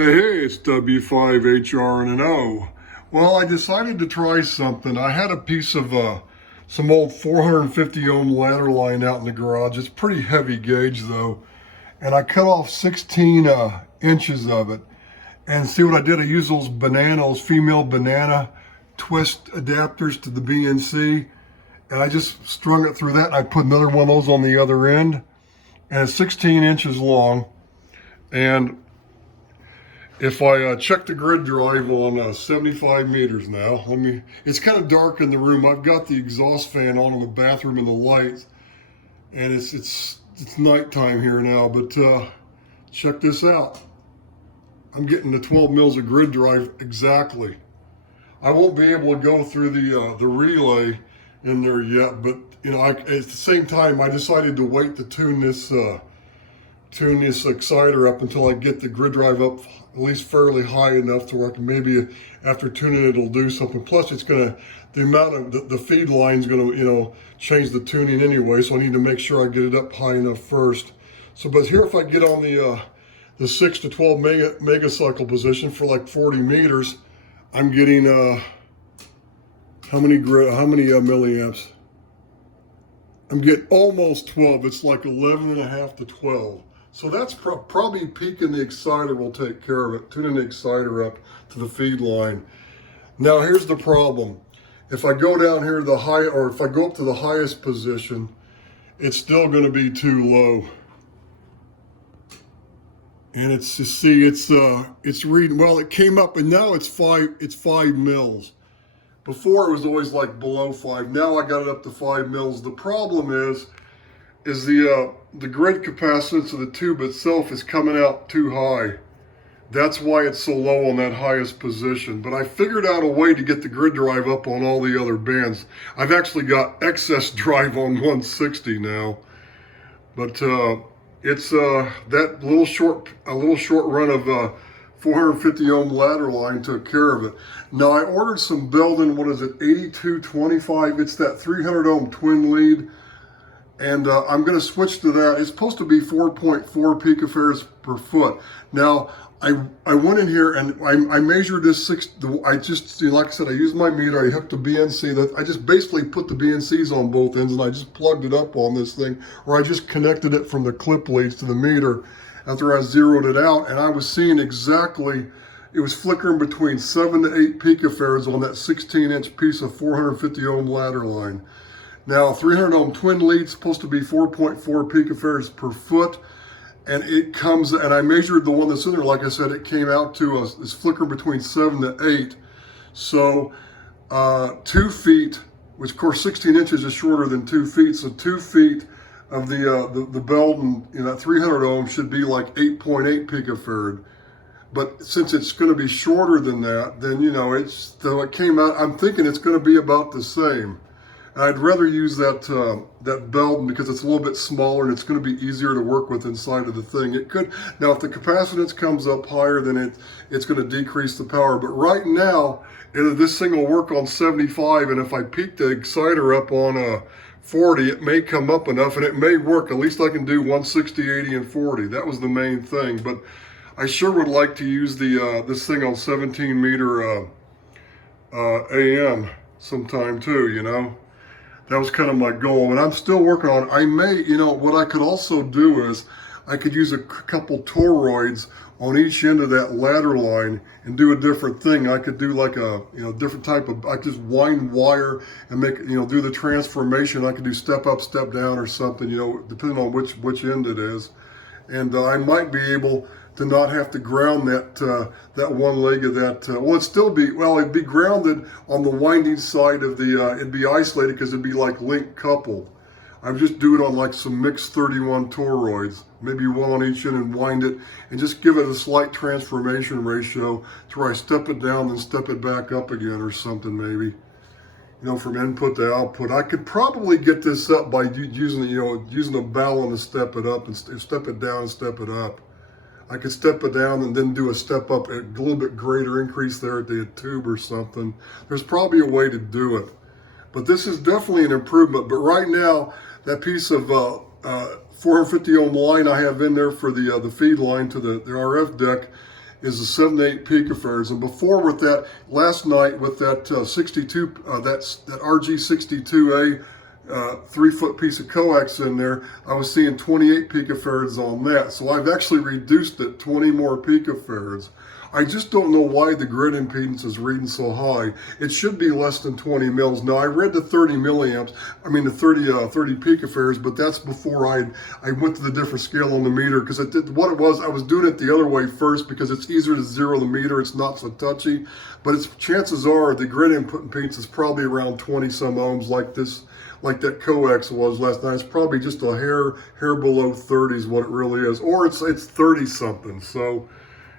Hey, it's W5HR and an O. Well, I decided to try something. I had a piece of some old 450 ohm ladder line out in the garage. It's pretty heavy gauge though. And I cut off 16 inches of it. And see what I did? I used those female banana twist adapters to the BNC. And I just strung it through that. And I put another one of those on the other end. And it's 16 inches long. And if I check the grid drive on 75 meters now, it's kind of dark in the room. I've got the exhaust fan on in the bathroom and the lights, and it's nighttime here now, but check this out. I'm getting the 12 mils of grid drive exactly. I won't be able to go through the relay in there yet, but you know, at the same time, I decided to wait to tune this exciter up until I get the grid drive up at least fairly high enough to where I can maybe after tuning it, it'll do something. Plus it's the amount of the feed line's gonna, change the tuning anyway. So I need to make sure I get it up high enough first. So, but here if I get on the 6 to 12 megacycle position for like 40 meters, I'm getting, how many milliamps? I'm getting almost 12. It's like 11 and a half to 12. So that's probably peaking the exciter will take care of it, tuning the exciter up to the feed line. Now here's the problem. If I go down here to the high, or if I go up to the highest position, it's still gonna be too low. And it's, you see, it's reading, well, it came up and now it's 5 mils. Before it was always like below 5. Now I got it up to 5 mils. The problem is the grid capacitance of the tube itself is coming out too high. That's why it's so low on that highest position. But I figured out a way to get the grid drive up on all the other bands. I've actually got excess drive on 160 now. But it's that little short run of 450 ohm ladder line took care of it. Now I ordered some Belden, what is it, 8225. It's that 300 ohm twin lead. And I'm going to switch to that. It's supposed to be 4.4 picofarads per foot. Now, I went in here and I measured this like I said, I used my meter, I hooked the BNC. I just basically put the BNCs on both ends and I just plugged it up on this thing, or I just connected it from the clip leads to the meter after I zeroed it out. And I was seeing exactly, it was flickering between 7 to 8 picofarads on that 16-inch piece of 450 ohm ladder line. Now, 300 ohm twin lead supposed to be 4.4 picofarads per foot, and it comes, and I measured the one that's in there, like I said, it came out to it's flickering between 7 to 8. So 2 feet, which of course 16 inches is shorter than 2 feet, so 2 feet of the Belden, that 300 ohm should be like 8.8 picofarad. But since it's going to be shorter than that, then it came out, I'm thinking it's going to be about the same. I'd rather use that Belden because it's a little bit smaller and it's going to be easier to work with inside of the thing. It could, now if the capacitance comes up higher, then it's going to decrease the power. But right now, this thing will work on 75, and if I peak the exciter up on 40, it may come up enough and it may work. At least I can do 160, 80, and 40. That was the main thing. But I sure would like to use this thing on 17 meter AM sometime too, That was kind of my goal, and I'm still working on it. I may, what I could also do is I could use a couple toroids on each end of that ladder line and do a different thing. I could do like a, different type of, I just wind wire and make, do the transformation. I could do step up, step down or something, depending on which end it is. And I might be able to not have to ground that one leg of that. It'd be grounded on the winding side of it'd be isolated because it'd be like link coupled. I would just do it on like some mixed 31 toroids, maybe one on each end, and wind it and just give it a slight transformation ratio to where I step it down and step it back up again or something maybe. From input to output. I could probably get this up by using a ballon to step it up and step it down and step it up. I could step it down and then do a step up, a little bit greater increase there at the tube or something. There's probably a way to do it. But this is definitely an improvement. But right now, that piece of 450 ohm line I have in there for the feed line to the RF deck is the 7 to 8 picofarads. And before with that, last night with that 62, that RG62A 3-foot piece of coax in there, I was seeing 28 picofarads on that. So I've actually reduced it 20 more picofarads. I just don't know why the grid impedance is reading so high. It should be less than 20 mils. Now I read the 30 milliamps, I mean the 30 picofarads, but that's before I went to the different scale on the meter, because I was doing it the other way first because it's easier to zero the meter, it's not so touchy. But chances are the grid input impedance is probably around 20 some ohms like that coax was last night. It's probably just a hair below 30 is what it really is, or it's 30 something. So,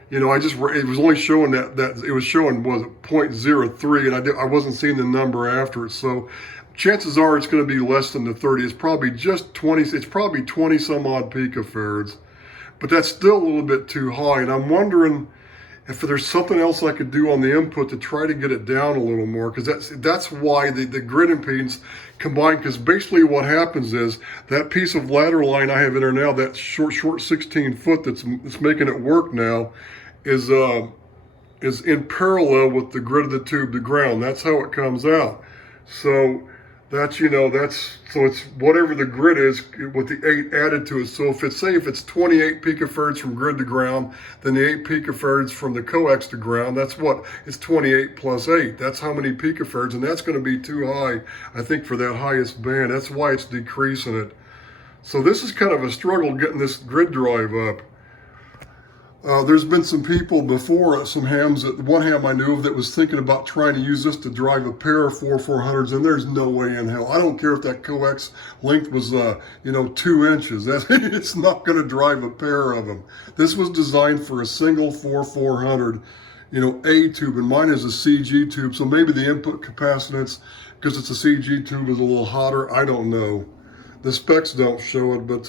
you know, it was only showing that it was showing was 0.03, and I wasn't seeing the number after it. So chances are it's going to be less than the 30. It's probably just 20. It's probably 20 some odd picofarads, but that's still a little bit too high. And I'm wondering if there's something else I could do on the input to try to get it down a little more, because that's why the grid impedance combined, because basically what happens is that piece of ladder line I have in there now, that short 16 foot that's making it work now, is in parallel with the grid of the tube to ground. That's how it comes out. So that's, you know, so it's whatever the grid is with the 8 added to it. So if it's 28 picofarads from grid to ground, then the 8 picofarads from the coax to ground, that's what? It's 28 plus 8. That's how many picofarads, and that's going to be too high, I think, for that highest band. That's why it's decreasing it. So this is kind of a struggle getting this grid drive up. There's been some people before, some hams, one ham I knew of that was thinking about trying to use this to drive a pair of 4400s, and there's no way in hell. I don't care if that coax length was, 2 inches. It's not going to drive a pair of them. This was designed for a single 4400, A tube, and mine is a CG tube, so maybe the input capacitance, because it's a CG tube, is a little hotter. I don't know. The specs don't show it, but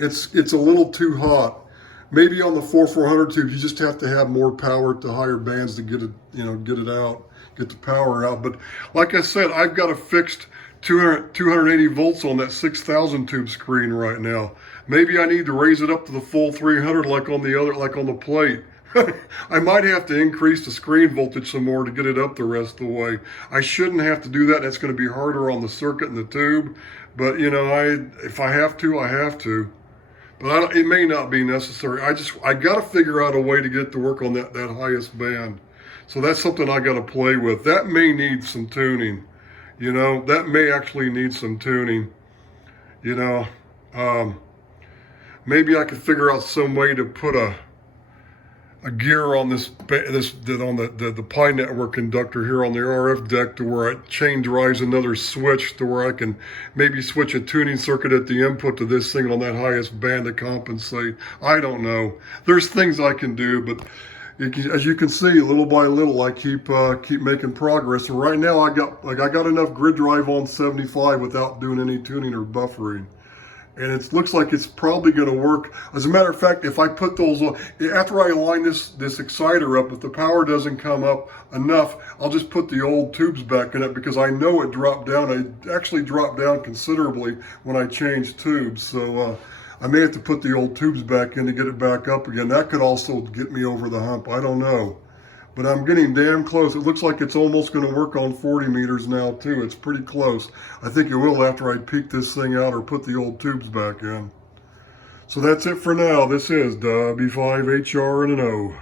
it's a little too hot. Maybe on the 4400 tube, you just have to have more power to higher bands to get it, get it out, get the power out. But like I said, I've got a fixed 280 volts on that 6000 tube screen right now. Maybe I need to raise it up to the full 300 like on the plate. I might have to increase the screen voltage some more to get it up the rest of the way. I shouldn't have to do that. That's going to be harder on the circuit and the tube. But, if I have to, I have to. But it may not be necessary. I got to figure out a way to get it to work on that highest band. So that's something I got to play with. That may need some tuning. That may actually need some tuning. Maybe I could figure out some way to put a gear on on the Pi network conductor here on the RF deck, to where it chain drives another switch, to where I can maybe switch a tuning circuit at the input to this thing on that highest band to compensate. I don't know. There's things I can do, but as you can see, little by little, I keep making progress. And right now, I got enough grid drive on 75 without doing any tuning or buffering. And it looks like it's probably going to work. As a matter of fact, if I put those on, after I align this exciter up, if the power doesn't come up enough, I'll just put the old tubes back in it, because I know it dropped down. It actually dropped down considerably when I changed tubes. So I may have to put the old tubes back in to get it back up again. That could also get me over the hump. I don't know. But I'm getting damn close. It looks like it's almost going to work on 40 meters now, too. It's pretty close. I think it will after I peek this thing out or put the old tubes back in. So that's it for now. This is W5HR and an O.